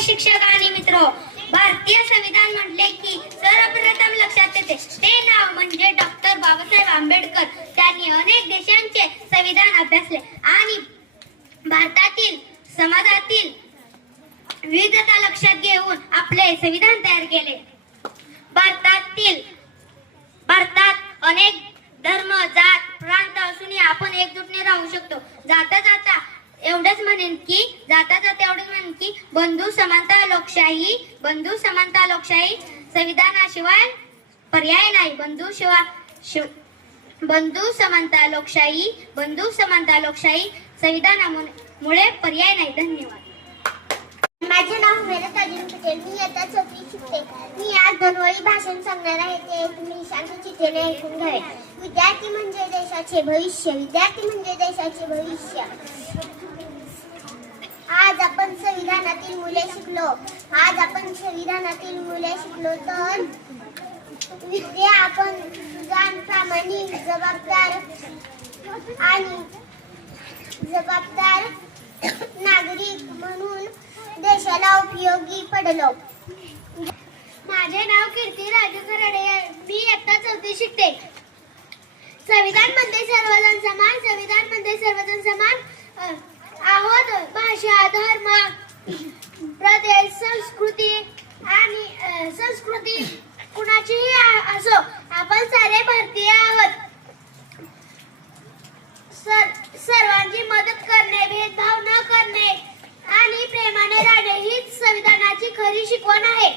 प्रिय शिक्षक आणि मित्र, भारतीय संविधान म्हटले की सर्वप्रथम लक्षात येते ते नाव म्हणजे डॉक्टर बाबासाहेब आंबेडकर. त्यांनी अनेक देशांचे संविधान अभ्यासले आणि भारतातील समाजातील विविधता लक्षात घेऊन आपले संविधान तयार केले. भारतात अनेक धर्म, जात, प्रांत असूनही आपण एकजुटीने राहू शकतो. जाता जाता एवढंच म्हणेन की बंधू समानता लोकशाही संविधानाशिवाय पर्याय नाही. बंधू समानता लोकशाही संविधानामुळे पर्याय नाही. धन्यवाद. माझे नाव मेरत अर्जुन पटेल. मी इयत्ता 4वी शिकते. मी आज दोनवळी भाषण सांगणार आहे. ते तुम्ही शांत चित्तेने ऐकून घ्यावे. विद्यार्थी म्हणजे देशाचे भविष्य. आज आपण संविधानातील मूल्ये शिकलो. तर विद्या आपण सुजाण, प्रामाणिक, जबाबदार नागरिक म्हणून देशाला उपयोगी पडलो. माझे नाव कीर्ती राजू खराडे. मी इयत्ता 4वी शिकते. संविधान मध्ये सर्वजण समान आहोत. भाषा, धर्म, प्रदेश, संस्कृती कुणाचीही असो, आपण सारे भारतीय आहोत. सर्वांची मदत करणे, भेदभाव न करणे आणि प्रेमाने राहणे हीच संविधानाची खरी शिकवण आहे.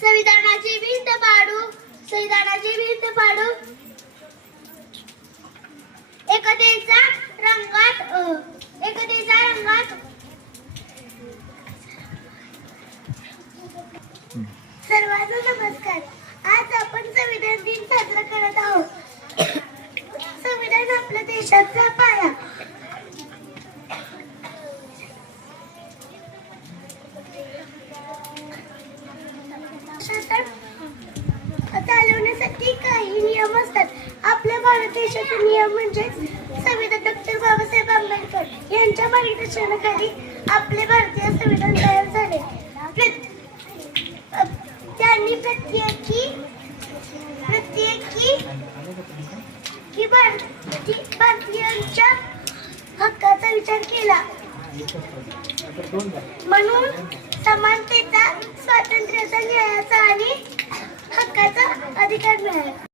संविधानाची भिंत पाडू एकतेचा रंगात सर्वांना नमस्कार. आज आपण संविधान दिन साजरा करत आहोत. संविधान आपल्या देशाचा पाया. चालवण्यासाठी काही नियम असतात. आपल्या भारत देशाचे नियम म्हणजे संविधान डॉक्टर बाबासाहेब आंबेडकर यांच्या मार्गदर्शनाखाली आपले भारतीय संविधान तयार झाले. त्यांनी प्रत्येकी भारतीयांच्या हक्काचा विचार केला. म्हणून समानतेचा, स्वातंत्र्याचा, न्यायाचा आणि हक्काचा अधिकार मिळाला.